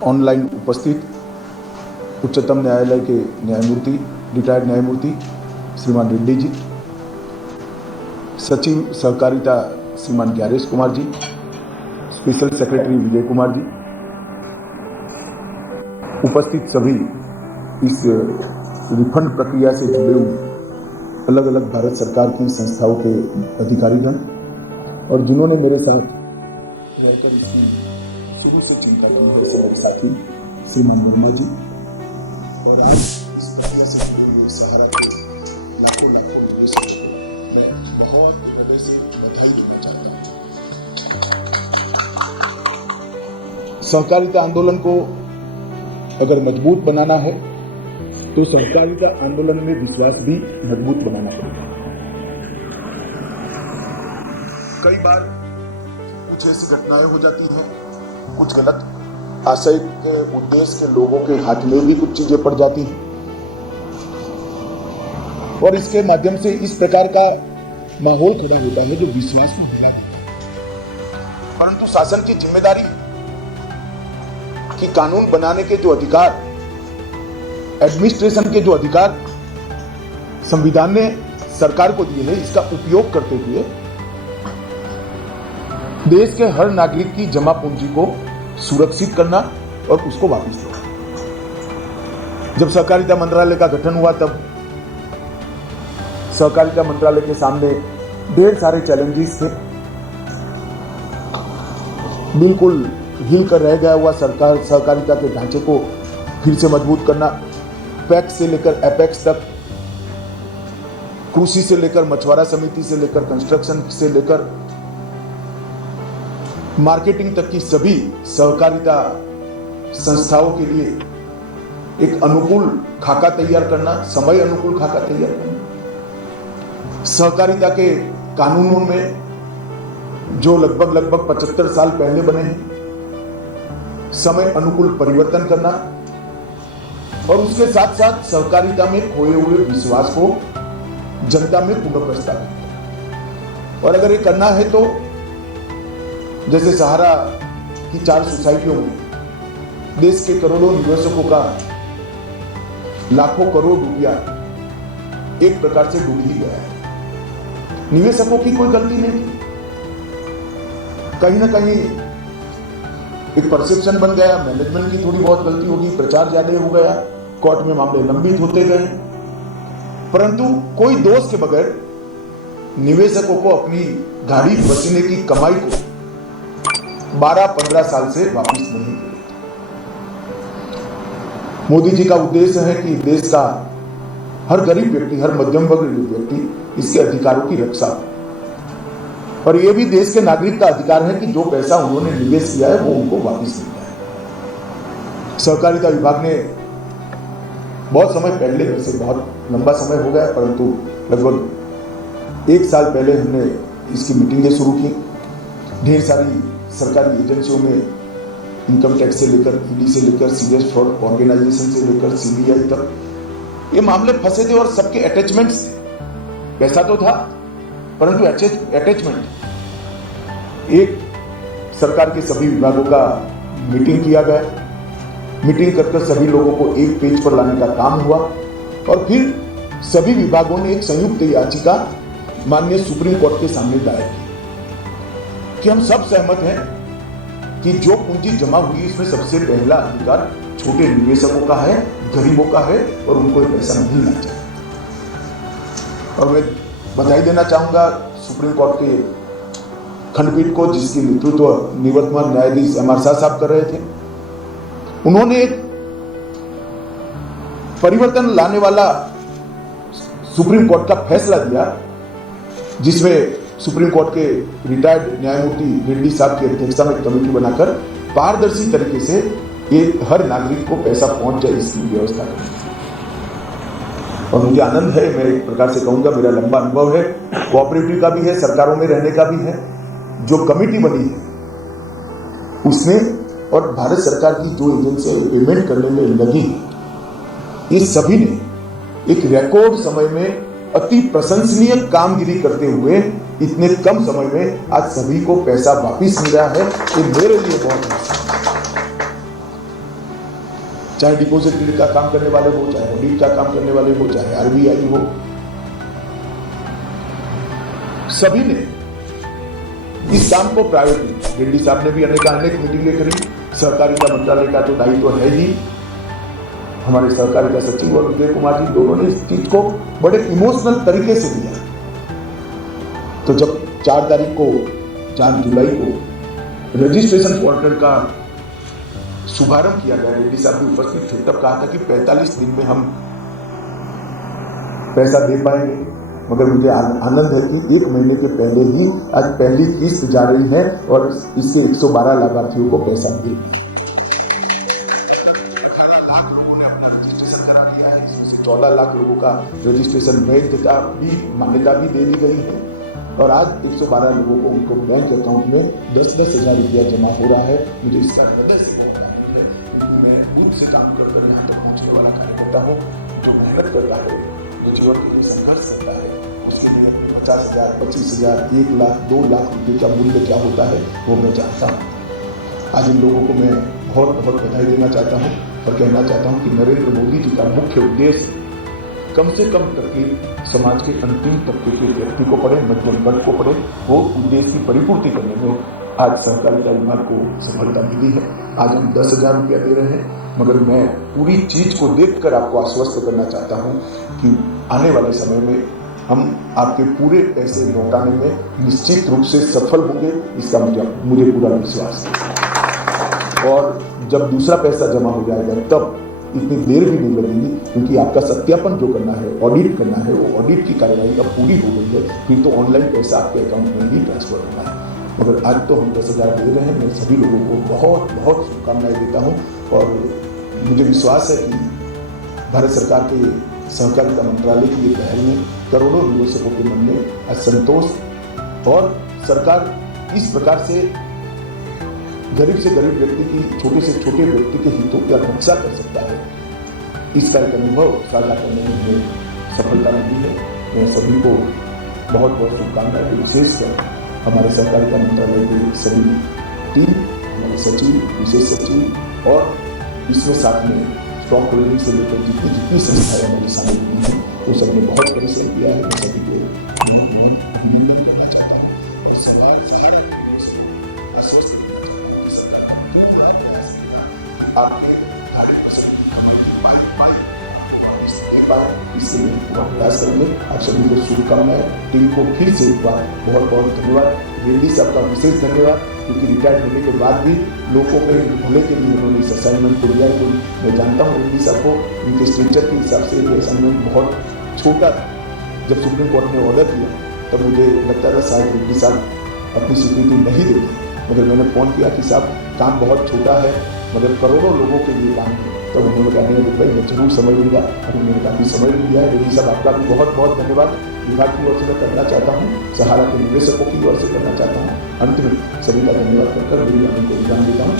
Online उपस्थित उच्चतम न्यायालय के न्यायमूर्ति, रिटायर्ड न्यायमूर्ति श्रीमान रेड्डी जी, सचिव सहकारिता श्रीमान ग्यारेश कुमार जी, स्पेशल सेक्रेटरी विजय कुमार जी, उपस्थित सभी इस रिफंड प्रक्रिया से जुड़े हुए अलग अलग भारत सरकार की संस्थाओं के अधिकारीगण और जिन्होंने मेरे साथ शुरू से चिंता करने से मेरे साथी श्रीमान वर्मा जी और आज इस प्रक्रिया से जुड़े हुए सहारा के लाखों निवेशकों मैं बहुत हृदय से बधाई देना चाहता हूँ। सहकारिता आंदोलन को अगर मजबूत बनाना है तो सहकारिता आंदोलन में विश्वास भी मजबूत बनाना पड़ेगा। कई बार कुछ ऐसी घटनाएं हो जाती हैं, कुछ गलत आशय के उद्देश्य के लोगों के हाथ में भी कुछ चीजें पड़ जाती हैं और इसके माध्यम से इस प्रकार का माहौल खड़ा होता है जो विश्वास को हिला देता है। परंतु शासन की जिम्मेदारी कि कानून बनाने के जो अधिकार, एडमिनिस्ट्रेशन के जो अधिकार संविधान ने सरकार को दिए हैं, इसका उपयोग करते हुए देश के हर नागरिक की जमा पूंजी को सुरक्षित करना और उसको वापस देना। जब सहकारिता मंत्रालय का गठन हुआ तब सहकारिता मंत्रालय के सामने ढेर सारे चैलेंजेस थे। बिल्कुल हिल कर रह गया हुआ सरकार सहकारिता के ढांचे को फिर से मजबूत करना, पैक्स से लेकर एपेक्स तक, कृषि से लेकर मछुआरा समिति से लेकर कंस्ट्रक्शन से लेकर मार्केटिंग तक की सभी सहकारिता संस्थाओं के लिए एक अनुकूल खाका तैयार करना, समय अनुकूल खाका तैयार करना। सहकारिता के कानूनों में जो लगभग 75 साल पहले बने हैं, समय अनुकूल परिवर्तन करना और उसके साथ साथ सहकारिता में खोए हुए विश्वास को जनता में पुनर्प्रस्तावित। और अगर ये करना है तो जैसे सहारा की 4 सोसाइटियों में देश के करोड़ों निवेशकों का लाखों करोड़ रुपया एक प्रकार से डूब ही गया है। निवेशकों की कोई गलती नहीं थी, कहीं ना कहीं एक परसेप्शन बन गया, मैनेजमेंट की थोड़ी बहुत गलती होगी, प्रचार ज्यादा हो गया, कोर्ट में मामले लंबित होते गए, परंतु कोई दोष के बगैर निवेशकों को अपनी गाड़ी बचने की कमाई को 12-15 साल से वापस नहीं मिले। मोदी जी का उद्देश्य है कि देश का हर गरीब व्यक्ति, हर मध्यम वर्ग व्यक्ति इसके अधिकारों की रक्षा हो और ये भी देश के नागरिक का अधिकार है कि जो पैसा उन्होंने निवेश किया है वो उनको वापस मिल जाए। सहकारिता विभाग ने बहुत समय पहले, वैसे बहुत लंबा समय हो गया, परंतु लगभग 1 साल पहले हमने इसकी मीटिंगें शुरू की। ढेर सारी सरकारी एजेंसियों में इनकम टैक्स से लेकर, ईडी से लेकर, सीरियस फ्रॉड ऑर्गेनाइजेशन से लेकर सीबीआई तक ये मामले फंसे थे और सबके अटैचमेंट्स थे। पैसा तो था परंतु अटैचमेंट। एक सरकार के सभी विभागों का मीटिंग किया गया, मीटिंग कर सभी लोगों को एक पेज पर लाने का काम हुआ और फिर सभी विभागों ने एक संयुक्त याचिका माननीय सुप्रीम कोर्ट के सामने दायर की कि हम सब सहमत हैं कि जो पूंजी जमा हुई इसमें सबसे पहला अधिकार छोटे निवेशकों का है, गरीबों का है और उनको ये पैसा नहीं मिलना चाहिए। और मैं बधाई देना चाहूंगा सुप्रीम कोर्ट के खंडपीठ को, जिसकी नेतृत्व निवर्तमान न्यायाधीश एमआर शाह साहब कर रहे थे। उन्होंने एक परिवर्तन लाने वाला सुप्रीम कोर्ट का फैसला दिया जिसमें सुप्रीम कोर्ट के रिटायर्ड न्यायमूर्ति रेड्डी साहब की अध्यक्षता में कमेटी बनाकर पारदर्शी तरीके से ये हर नागरिक को पैसा पहुंच जाए इसकी व्यवस्था करनी। और मुझे आनंद है, मैं एक प्रकार से कहूंगा मेरा लंबा अनुभव है, कोऑपरेटिव का भी है, सरकारों में रहने का भी है। जो कमेटी बनी है उसने और भारत सरकार की जो एजेंसियां पेमेंट करने में लगी, ये सभी ने एक रिकॉर्ड समय में अति प्रशंसनीय कामगिरी करते हुए इतने कम समय में आज सभी को पैसा वापिस मिल रहा है। ये मेरे लिए बहुत चाहे डिपोजिटरी का काम करने वाले हो, चाहे ऑडिट का काम करने वाले हो, चाहे आरबीआई हो, सभी ने इस काम को प्रायोरिटी। रेड्डी साहब ने भी अनेक मीटिंगें करी। सहकारिता मंत्रालय का तो दायित्व है ही, हमारे सहकारिता सचिव और विजय कुमार जी दोनों ने इस चीज को बड़े इमोशनल तरीके से लिया। तो जब 4 जुलाई को रजिस्ट्रेशन पोर्टल का शुभारंभ किया गया, रेड्डी साहब भी उपस्थित थे, तब कहा था कि 45 दिन में हम पैसा दे पाएंगे। मगर मुझे आनंद है कि 1 महीने के पहले ही आज पहली किस्त जा रही है और इससे 112 लाभार्थियों को पैसा मिल गया। 18 लाख लोगों ने अपना रजिस्ट्रेशन करा दिया है। इसमें 14 लाख लोगों का रजिस्ट्रेशन वैधता भी, मान्यता भी दे दी गई है और आज 112 लोगों को उनको बैंक अकाउंट में 10-10 हजार रुपया जमा हो रहा है। मुझे इसका हृदय से मैं खुद से काम कर यहाँ तक पहुंचने वाला कार्यकर्ता हूँ, जो मेहनत करता है, जो जीवन के लिए संघर्ष करता है, उसके लिए 50,000, 25,000, 1 लाख, 2 लाख रुपये का मूल्य क्या होता है वो मैं जानता हूँ। आज इन लोगों को मैं बहुत बहुत बधाई देना चाहता हूँ और कहना चाहता हूँ कि नरेंद्र मोदी जी का मुख्य उद्देश्य कम से कम तकलीफ समाज के अंतिम तबके के व्यक्ति को पड़े, मध्यम वर्ग को पड़े, वो उद्देश्य की परिपूर्ति करने में आज सहकारिता विभाग को सफलता मिली है। आज हम 10,000 रुपया दे रहे हैं, मगर मैं पूरी चीज को देखकर आपको आश्वस्त करना चाहता हूँ कि आने वाले समय में हम आपके पूरे पैसे लौटाने में निश्चित रूप से सफल होंगे, इसका मुझे पूरा विश्वास है। और जब दूसरा पैसा जमा हो जाएगा तब इतनी देर भी नहीं लगेगी, क्योंकि आपका सत्यापन जो करना है, ऑडिट करना है, वो ऑडिट की कार्यवाही अब पूरी हो गई है। फिर तो ऑनलाइन पैसा आपके अकाउंट में ही ट्रांसफर होना है। मगर आज तो हम 10,000 दे रहे हैं। मैं सभी लोगों को बहुत बहुत शुभकामनाएं देता हूँ और मुझे विश्वास है कि भारत सरकार के सहकारिता मंत्रालय की ये पहल ने करोड़ों निवेशकों के मन में असंतोष, और सरकार इस प्रकार से गरीब से गरीब व्यक्ति की, छोटे से छोटे व्यक्ति के हितों की रक्षा कर सकता है, इसका एक अनुभव साझा करने में मुझे सफलता मिली है। मैं सभी को बहुत बहुत शुभकामनाएं, विशेषकर हमारे सहकारिता मंत्रालय के सभी टीम, हमारे सचिव, विशेष सचिव और इसमें साथ में स्ट्रॉन्ग होल्डिंग से लेकर जितनी संस्थाएं हमारी शामिल हुई हैं, तो सबने बहुत परिश्रम किया है। मैं सभी को अभिनंदन करना चाहता हूँ और समाज सहारा आपके इससे प्रयास करेंगे। आप सभी को शुभकामनाएं। टीम को फिर से एक बार बहुत बहुत धन्यवाद। रेड्डी साहब का विशेष धन्यवाद, क्योंकि रिटायर्ड होने के बाद भी लोगों के भले के लिए उन्होंने इस असाइनमेंट को दिया। तो मैं जानता हूँ रेड्डी साहब को उनके स्ट्रक्चर के हिसाब से ये असाइनमेंट बहुत छोटा था। जब सुप्रीम कोर्ट ने ऑर्डर किया तब मुझे लगता था शायद रेड्डी साहब अपनी स्वीकृति नहीं देते, मगर मैंने फ़ोन किया कि साहब काम बहुत छोटा है, मगर करोड़ों लोगों के लिए काम है। तब उन्होंने कहा नहीं भाई मैं जरूर समझ लूँगा, और उन्होंने काफ़ी समझ लिया है। रेड्डी साहब आपका भी बहुत बहुत धन्यवाद विभाग की ओर से मैं करना चाहता हूँ, सहारा के निवेशकों की ओर से करना चाहता हूँ। अंत में सभी का धन्यवाद करके मेरी वाणी को विराम देता हूँ।